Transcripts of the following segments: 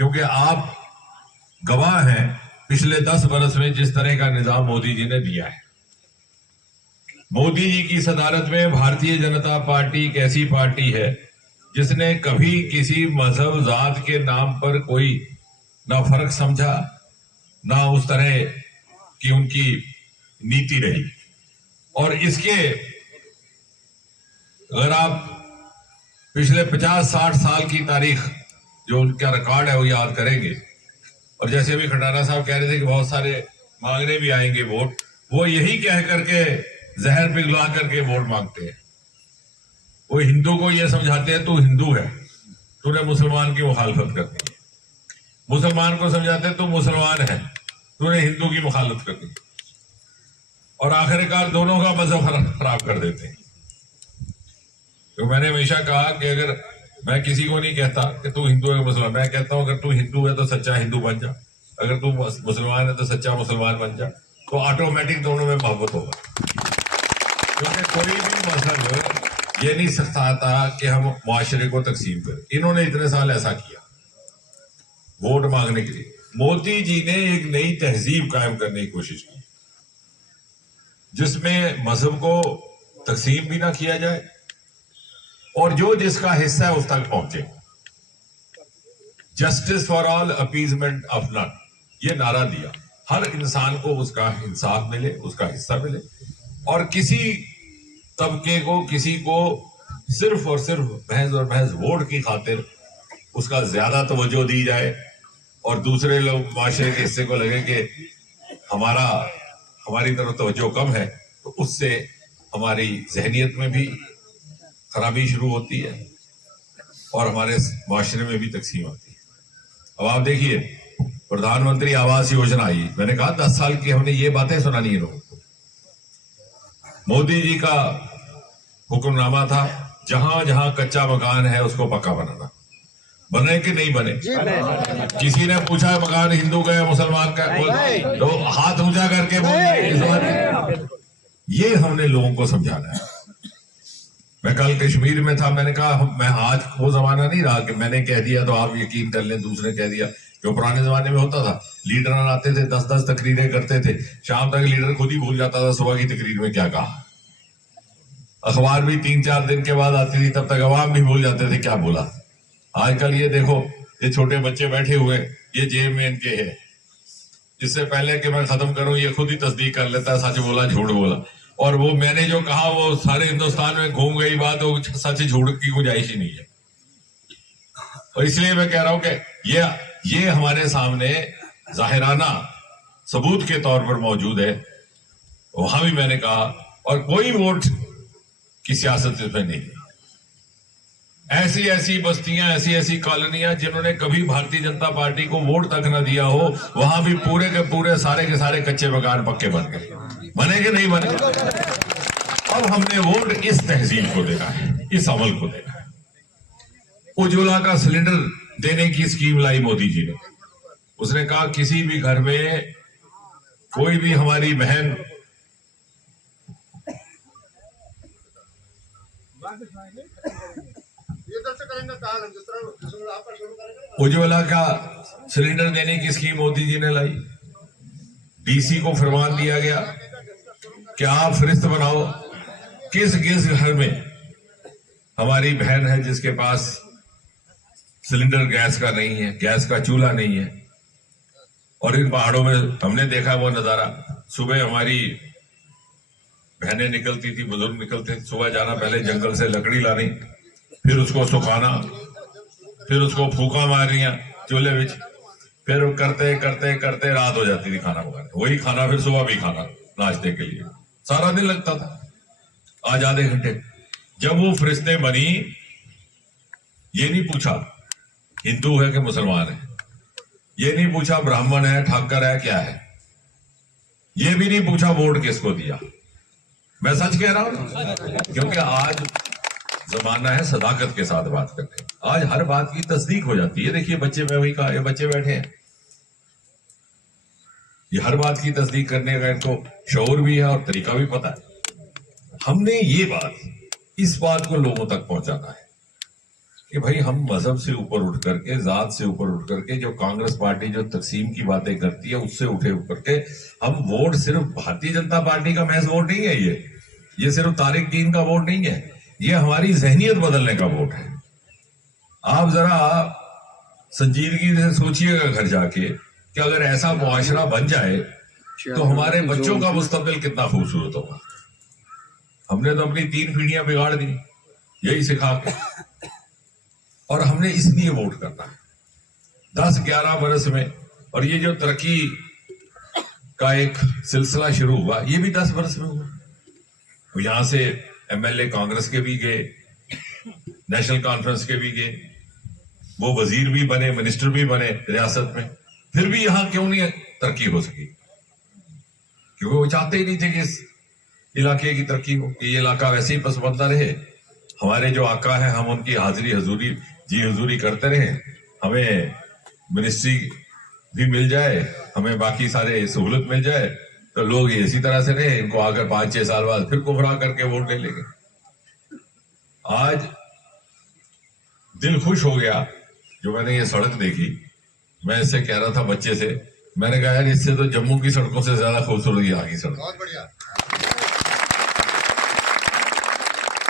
क्योंकि आप गवाह हैं पिछले 10 बरस में जिस तरह का निजाम मोदी जी ने दिया है। मोदी जी की सदारत में भारतीय जनता पार्टी एक ऐसी पार्टी है जिसने कभी किसी मजहब जात के नाम पर कोई ना फर्क समझा, ना उस तरह की उनकी नीति रही। और इसके अगर आप पिछले 50-60 साल की तारीख जो उनका रिकॉर्ड है वो याद करेंगे, और जैसे अभी खंडारा साहब कह रहे थे कि बहुत सारे मांगने भी आएंगे वोट, वो यही कह करके जहर पिघला करके वोट मांगते हैं। वो हिंदू को ये समझाते हैं तू हिंदू है, तूने मुसलमान की मुखालफत करनी है। मुसलमान को समझाते हैं तू मुसलमान है, तूने हिंदू की मुखालफत करनी है। और आखिरकार दोनों का मजहब खराब कर देते हैं। तो मैंने हमेशा कहा कि अगर मैं किसी को नहीं कहता कि तू हिंदू है मुसलमान, मैं कहता हूं अगर तू हिंदू है तो सच्चा हिंदू बन जा, अगर तू मुसलमान है तो सच्चा मुसलमान बन जा, तो ऑटोमेटिक दोनों में मोहब्बत होगा। क्योंकि कोई भी मजहब ये नहीं सिखाता कि हम मुआशरे को तकसीम करें। इन्होंने इतने साल ऐसा किया वोट मांगने के लिए। मोदी जी ने एक नई तहजीब कायम करने की कोशिश की जिसमें मजहब को तकसीम भी ना किया जाए और जो जिसका हिस्सा है उस तक पहुंचे। Justice for all, appeasement of none, ये नारा दिया। हर इंसान को उसका इंसाफ मिले, उसका हिस्सा मिले, और किसी तबके को, किसी को सिर्फ और सिर्फ महज और महज वोट की खातिर उसका ज्यादा तवज्जो दी जाए और दूसरे लोग माशरे के हिस्से को लगे कि हमारी तरफ तवज्जो कम है, तो उससे हमारी जहनियत में भी खराबी शुरू होती है और हमारे माशरे में भी तकसीम आती है। अब आप देखिए, प्रधानमंत्री आवास योजना आई, मैंने कहा 10 साल की हमने ये बातें सुनानी है लोगों को। मोदी जी का हुक्मनामा था जहां जहां कच्चा मकान है उसको पक्का बनाना। बने कि नहीं बने? किसी ने पूछा मकान हिंदू का या मुसलमान का, तो हाथ ऊंचा करके बोलिए। ये हमने लोगों को समझाना है। मैं कल कश्मीर में था, मैंने कहा मैं आज वो जमाना नहीं रहा कि मैंने कह दिया तो आप यकीन कर लें, दूसरे कह दिया। जो पुराने जमाने में होता था, लीडर आते थे, 10-10 तकरीरें करते थे, शाम तक लीडर खुद ही भूल जाता था सुबह की तकरीर में क्या कहा। अखबार भी 3-4 दिन के बाद आती थी, तब तक अवाम भी भूल जाते थे क्या बोला। आजकल ये देखो, ये छोटे बच्चे बैठे हुए, ये जेब में इनके है, इससे पहले कि मैं खत्म करूं ये खुद ही तस्दीक कर लेता है, सच बोला झूठ बोला। और वो मैंने जो कहा वो सारे हिंदुस्तान में घूम गई बात, वो सच झूठ की गुंजाइश ही नहीं है। और इसलिए मैं कह रहा हूं कि ये हमारे सामने जाहिराना सबूत के तौर पर मौजूद है। वहां भी मैंने कहा, और कोई वोट की सियासत इसमें नहीं है। ऐसी ऐसी बस्तियां, ऐसी ऐसी कॉलोनियां जिन्होंने कभी भारतीय जनता पार्टी को वोट तक न दिया हो, वहां भी पूरे के पूरे सारे के सारे कच्चे मकान पक्के बन गए। बने कि नहीं बने? अब हमने वोट इस तहजीब को देना है, इस अमल को देना है। उज्ज्वला का सिलेंडर देने की स्कीम लाई मोदी जी ने। उसने कहा किसी भी घर में कोई भी हमारी बहन उज्ज्वला का सिलेंडर देने की स्कीम मोदी जी ने लाई। डीसी को फरमान दिया गया कि आप फरिश्त बनाओ किस किस घर में हमारी बहन है जिसके पास सिलेंडर गैस का नहीं है, गैस का चूल्हा नहीं है। और इन पहाड़ों में हमने देखा वो नजारा, सुबह हमारी बहनें निकलती थी, बुजुर्ग निकलते, सुबह जाना, पहले जंगल से लकड़ी लानी, फिर उसको सुखाना, फिर उसको फूका मारियां चूल्हे में, फिर करते करते करते रात हो जाती थी खाना पकाने। वही खाना फिर सुबह भी खाना नाश्ते के लिए, सारा दिन लगता था, आज आधे घंटे। जब वो फरिश्ते बनी, ये नहीं पूछा हिंदू है कि मुसलमान है, ये नहीं पूछा ब्राह्मण है ठाकर है क्या है, ये भी नहीं पूछा वोट किसको दिया। मैं सच कह रहा हूं, क्योंकि आज जमाना है सदाकत के साथ बात करने। आज हर बात की तस्दीक हो जाती है। देखिए बच्चे, मैं वही कहा, ये बच्चे बैठे हैं, ये हर बात की तस्दीक करने का इनको शऊर भी है और तरीका भी पता है। हमने ये बात, इस बात को लोगों तक पहुंचाना है कि भाई हम मजहब से ऊपर उठ करके, जात से ऊपर उठ करके, जो कांग्रेस पार्टी जो तकसीम की बातें करती है उससे उठे ऊपर के हम वोट, सिर्फ भारतीय जनता पार्टी का महज वोट नहीं है ये सिर्फ तारिक दीन का वोट नहीं है, ये हमारी जहनियत बदलने का वोट है। आप जरा संजीदगी से सोचिएगा घर जाके कि अगर ऐसा मुआशरा बन जाए तो हमारे बच्चों का मुस्तकबिल कितना खूबसूरत होगा। हमने तो अपनी 3 पीढ़ियां बिगाड़ दी यही सिखा के, और हमने इसलिए वोट करना है 10-11 बरस में। और ये जो तरक्की का एक सिलसिला शुरू हुआ ये भी 10 बरस में हुआ। तो यहां से एमएलए कांग्रेस के भी गए, नेशनल कॉन्फ्रेंस के भी गए, वो वजीर भी बने, मिनिस्टर भी बने रियासत में, फिर भी यहां क्यों नहीं तरक्की हो सकी? क्योंकि वो चाहते ही नहीं थे कि इस इलाके की तरक्की हो, कि ये इलाका वैसे ही पसमंदा रहे। हमारे जो आका है हम उनकी हाजिरी हजूरी जी हजूरी करते रहे, हमें मिनिस्ट्री भी मिल जाए, हमें बाकी सारे सहूलत मिल जाए, तो लोग इसी तरह से रहे, इनको आकर 5-6 साल बाद फिर गुमराह करके वोट ले लेंगे। आज दिल खुश हो गया जो मैंने ये सड़क देखी। मैं इससे कह रहा था बच्चे से, मैंने कहा यार इससे तो जम्मू की सड़कों से ज्यादा खूबसूरत यहाँ की सड़क। बहुत बढ़िया।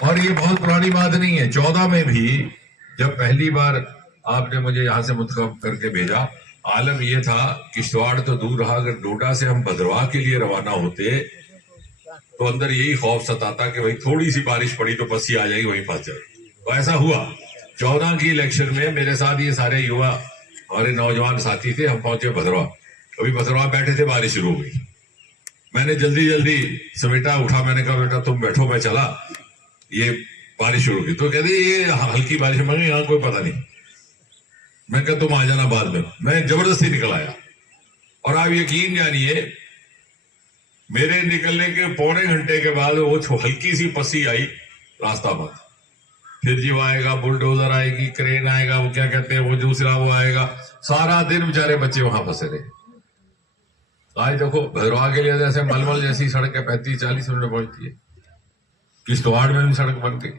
और ये बहुत पुरानी बात नहीं है, 14 में भी जब पहली बार आपने मुझे यहां से मुंतखब करके भेजा, आलम यह था किश्तवाड़ तो दूर रहा, अगर डोडा से हम भद्रवाह के लिए रवाना होते तो अंदर यही खौफ सताता कि भाई थोड़ी सी बारिश पड़ी तो पसी आ जाएगी, वहीं फंस जाएगी। तो ऐसा हुआ 14 की इलेक्शन में मेरे साथ ये सारे युवा हमारे नौजवान साथी थे, हम पहुंचे भद्रवाह। अभी भद्रवाह बैठे थे, बारिश शुरू हो गई। मैंने जल्दी जल्दी समेटा, उठा, मैंने कहा बेटा तुम बैठो मैं चला, ये बारिश शुरू की। तो कहते ये हल्की बारिश में यहाँ कोई पता नहीं। मैं कहा तुम आ जाना बाद में। मैं जबरदस्ती निकल आया और आप यकीन जानिए मेरे निकलने के पौने घंटे के बाद वो हल्की सी पसी आई, रास्ता बंद। फिर जी वो आएगा, बुलडोजर आएगी, क्रेन आएगा, वो क्या कहते हैं वो दूसरा वो आएगा, सारा दिन बेचारे बच्चे वहां फंसे रहे। आज देखो भद्रवाह के लिए जैसे मलमल जैसी सड़कें 35-40 मिनट में पहुंचती है, किश्तवाड़ में भी सड़क बन गई।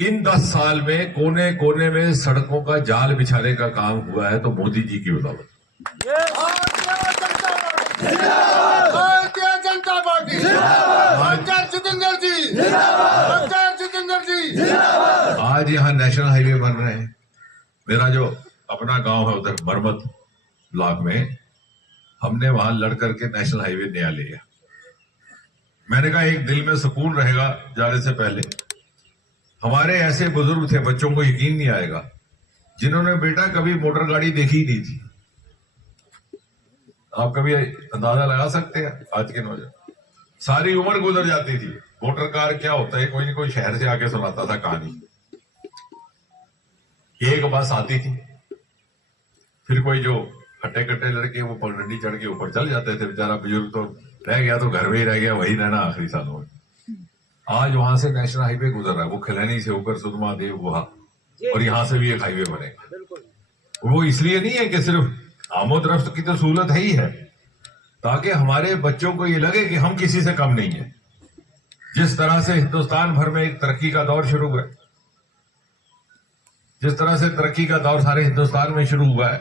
इन 10 साल में कोने कोने में सड़कों का जाल बिछाने का काम हुआ है तो मोदी जी की बदौलत। भारतीय जनता पार्टी, जितेंद्र जी। आज यहाँ नेशनल हाईवे बन रहे हैं। मेरा जो अपना गांव है उधर मरमत ब्लॉक में, हमने वहां लड़ करके नेशनल हाईवे नया लिया। मैंने कहा एक दिल में सुकून रहेगा जाने से पहले। हमारे ऐसे बुजुर्ग थे, बच्चों को यकीन नहीं आएगा, जिन्होंने बेटा कभी मोटर गाड़ी देखी ही नहीं थी। आप कभी अंदाजा लगा सकते हैं आज के नौजवान, सारी उम्र गुजर जाती थी। मोटर कार क्या होता है, कोई ना कोई शहर से आके सुनाता था कहानी। एक बस आती थी, फिर कोई जो हट्टे कट्टे लड़के वो पगडंडी चढ़ के ऊपर चल जाते थे। बेचारा बुजुर्ग तो रह गया, तो घर में ही रह गया, वही रहना आखिरी सालों में। आज वहां से नेशनल हाईवे गुजर रहा है, वो खिलैनी से होकर सुदमा देव गुहा, और यहां से भी एक हाईवे बनेगा। वो इसलिए नहीं है कि सिर्फ आमद रफ्त की तो सहूलत है ही है, ताकि हमारे बच्चों को ये लगे कि हम किसी से कम नहीं है। जिस तरह से हिंदुस्तान भर में एक तरक्की का दौर शुरू हुआ है, जिस तरह से तरक्की का दौर सारे हिंदुस्तान में शुरू हुआ है,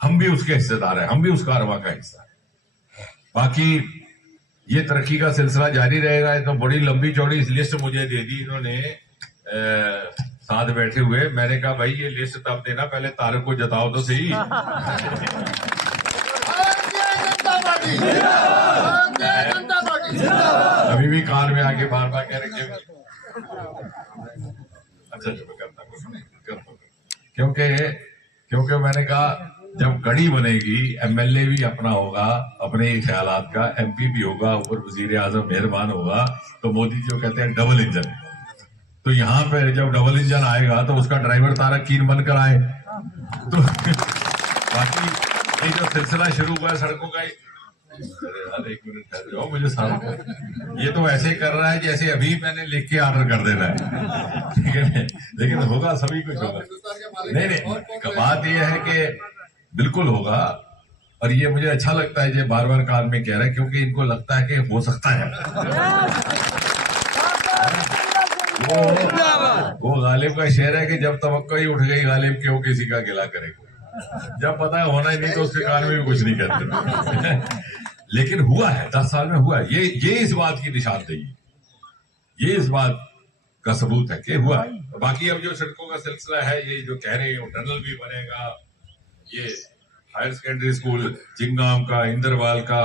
हम भी उसके हिस्सेदार हैं, हम भी उस कारवां का हिस्सा है। बाकी ये तरक्की का सिलसिला जारी रहेगा। तो बड़ी लंबी चौड़ी लिस्ट मुझे दे दी इन्होंने साथ बैठे हुए। मैंने कहा भाई ये लिस्ट तब देना, पहले तारक को जताओ तो सही। अभी भी कार में आके बार बार कह रहे अच्छा क्योंकि मैंने कहा जब कड़ी बनेगी, एमएलए भी अपना होगा अपने ही ख्यालात का, एमपी भी होगा, ऊपर वजीर आजम मेहरबान होगा, तो मोदी जी को कहते हैं डबल इंजन। तो यहाँ पे जब डबल इंजन आएगा तो उसका ड्राइवर तारक कीन बनकर आए। तो बाकी ये जो सिलसिला शुरू हुआ है सड़कों का, एक मिनट ठहर जाओ, मुझे सारा ये तो ऐसे कर रहा है जैसे अभी मैंने लिख के ऑर्डर कर देना है, ठीक है, लेकिन होगा सभी कुछ होगा। नहीं, बात यह है कि बिल्कुल होगा। और ये मुझे अच्छा लगता है, ये बार बार कान में कह रहा है, क्योंकि इनको लगता है कि हो सकता है, वो गालिब का शेर है कि जब तवक्को ही उठ गई गालिब क्यों किसी का गिला करे कोई। जब पता है होना ही नहीं तो उसके कान में भी कुछ नहीं कहते। लेकिन हुआ है, 10 साल में हुआ है। ये इस बात की निशानदेही, ये इस बात का सबूत है कि हुआ है। बाकी अब जो सड़कों का सिलसिला है, ये जो कह रहे हैं टनल भी बनेगा, ये हायर सेकेंडरी स्कूल चिंगाम का, इंदरवाल का,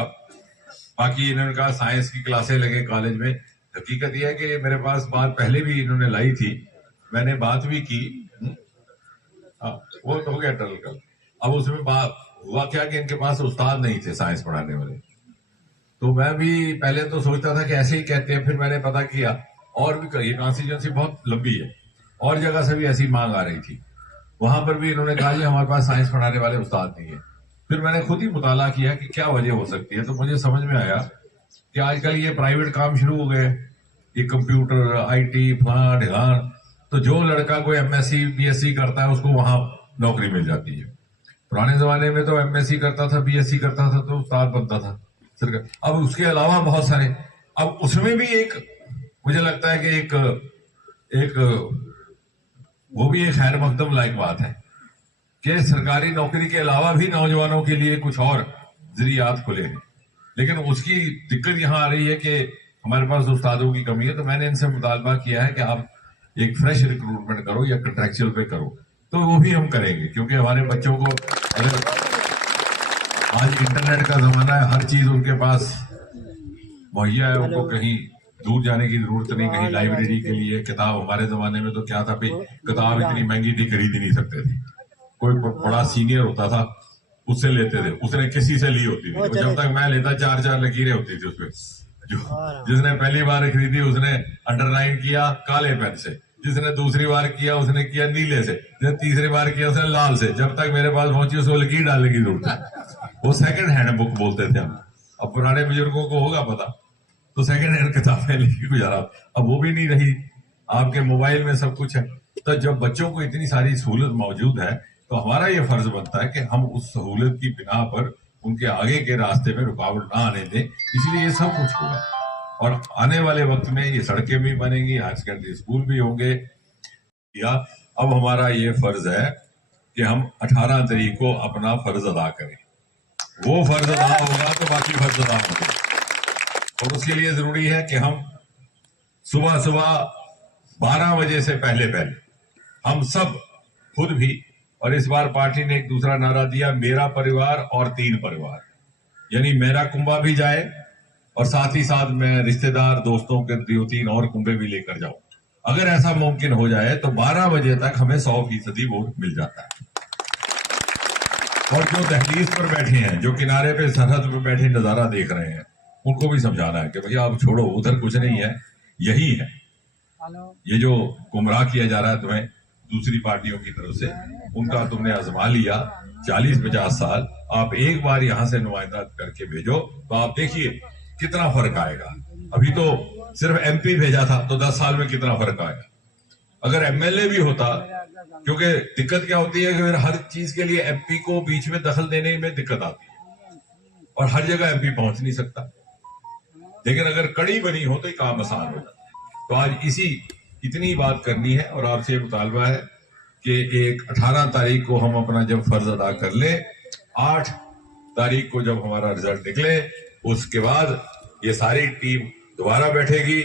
बाकी इन्होंने कहा साइंस की क्लासें लगे कॉलेज में। हकीकत यह है कि मेरे पास बात पहले भी इन्होंने लाई थी, मैंने बात भी की। वो तो हो गया टनल का। अब उसमें बात हुआ क्या कि इनके पास उस्ताद नहीं थे साइंस पढ़ाने वाले। तो मैं भी पहले तो सोचता था कि ऐसे ही कहते हैं, फिर मैंने पता किया और भी ये कॉन्स्टिट्यूंसी बहुत लंबी है, और जगह से भी ऐसी मांग आ रही थी। वहां पर भी इन्होंने कहा कि हमारे पास साइंस पढ़ाने वाले उस्ताद नहीं है। फिर मैंने खुद ही मुताला किया कि क्या वजह हो सकती है, तो मुझे समझ में आया कि आजकल ये प्राइवेट काम शुरू हो गए, ये कंप्यूटर, IT, फलान ढिगान। तो जो लड़का कोई MSc BSc करता है उसको वहां नौकरी मिल जाती है। पुराने जमाने में तो MSc करता था, BSc करता था तो उस्ताद बनता था सरकार। अब उसके अलावा बहुत सारे, अब उसमें भी एक मुझे लगता है कि एक वो भी एक खैर मकदम लायक बात है कि सरकारी नौकरी के अलावा भी नौजवानों के लिए कुछ और जरियात खुले हैं। लेकिन उसकी दिक्कत यहां आ रही है कि हमारे पास उस्तादों की कमी है। तो मैंने इनसे मुतालबा किया है कि आप एक फ्रेश रिक्रूटमेंट करो या कंट्रेक्चुअल पे करो, तो वो भी हम करेंगे। क्योंकि हमारे बच्चों को अगर आज इंटरनेट का जमाना है, हर चीज उनके पास मुहैया है, उनको कहीं दूर जाने की जरूरत नहीं, कहीं लाइब्रेरी के लिए किताब। हमारे जमाने में तो क्या था भाई, किताब इतनी महंगी थी, खरीद ही नहीं सकते थे। कोई बड़ा सीनियर होता था उससे लेते थे, उसने किसी से ली होती थी। जब तक मैं लेता 4-4 लकीरें होती थी उसमें। जो जिसने पहली बार खरीदी उसने अंडरलाइन किया काले पेन से, जिसने दूसरी बार किया उसने किया नीले से, जिसने तीसरी बार किया उसने लाल से। जब तक मेरे पास पहुंची उसको लकीर डालने की जरूरत है। वो सेकंड हैंड बुक बोलते थे हम। अब पुराने बुजुर्गों को होगा पता, तो सेकंड हैंड किताबें लेके गुजारा। अब वो भी नहीं रही, आपके मोबाइल में सब कुछ है। तो जब बच्चों को इतनी सारी सहूलत मौजूद है तो हमारा ये फर्ज बनता है कि हम उस सहूलत की बिना पर उनके आगे के रास्ते में रुकावट ना आने दें। इसलिए ये सब कुछ होगा और आने वाले वक्त में ये सड़कें भी बनेंगी, हायर सेकेंडरी स्कूल भी होंगे। या अब हमारा ये फर्ज है कि हम 18 तारीख को अपना फर्ज अदा करें। वो फर्ज अदा होगा तो बाकी फर्ज अदा होंगे। और उसके लिए जरूरी है कि हम सुबह 12 बजे से पहले हम सब खुद भी, और इस बार पार्टी ने एक दूसरा नारा दिया, मेरा परिवार और 3 परिवार, यानी मेरा कुंभा भी जाए और साथ ही साथ मैं रिश्तेदार दोस्तों के 2-3 और कुंभे भी लेकर जाऊं। अगर ऐसा मुमकिन हो जाए तो 12 बजे तक हमें 100% वोट मिल जाता है। और जो दहलीज पर बैठे हैं, जो किनारे पे सरहद पर बैठे नजारा देख रहे हैं, उनको भी समझाना है कि भैया आप छोड़ो, उधर कुछ नहीं है, यही है। ये जो गुमराह किया जा रहा है तुम्हें दूसरी पार्टियों की तरफ से, उनका तुमने आजमा लिया 40-50 साल। आप एक बार यहां से नुमाइंदा करके भेजो तो आप देखिए कितना फर्क आएगा। अभी तो सिर्फ MP भेजा था तो 10 साल में कितना फर्क आएगा। अगर MLA भी होता, क्योंकि दिक्कत क्या होती है कि फिर हर चीज के लिए MP को बीच में दखल देने में दिक्कत आती है और हर जगह MP पहुंच नहीं सकता। लेकिन अगर कड़ी बनी हो तो ये काम आसान हो जाता है। तो आज इतनी बात करनी है और आपसे मुतालबा है कि 18 तारीख को हम अपना जब फर्ज अदा कर ले, 8 तारीख को जब हमारा रिजल्ट निकले, उसके बाद ये सारी टीम दोबारा बैठेगी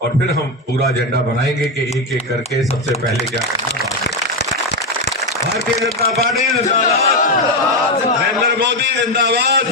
और फिर हम पूरा एजेंडा बनाएंगे कि एक एक करके सबसे पहले क्या करना। भारतीय जनता पार्टी जिंदाबाद, नरेंद्र मोदी जिंदाबाद,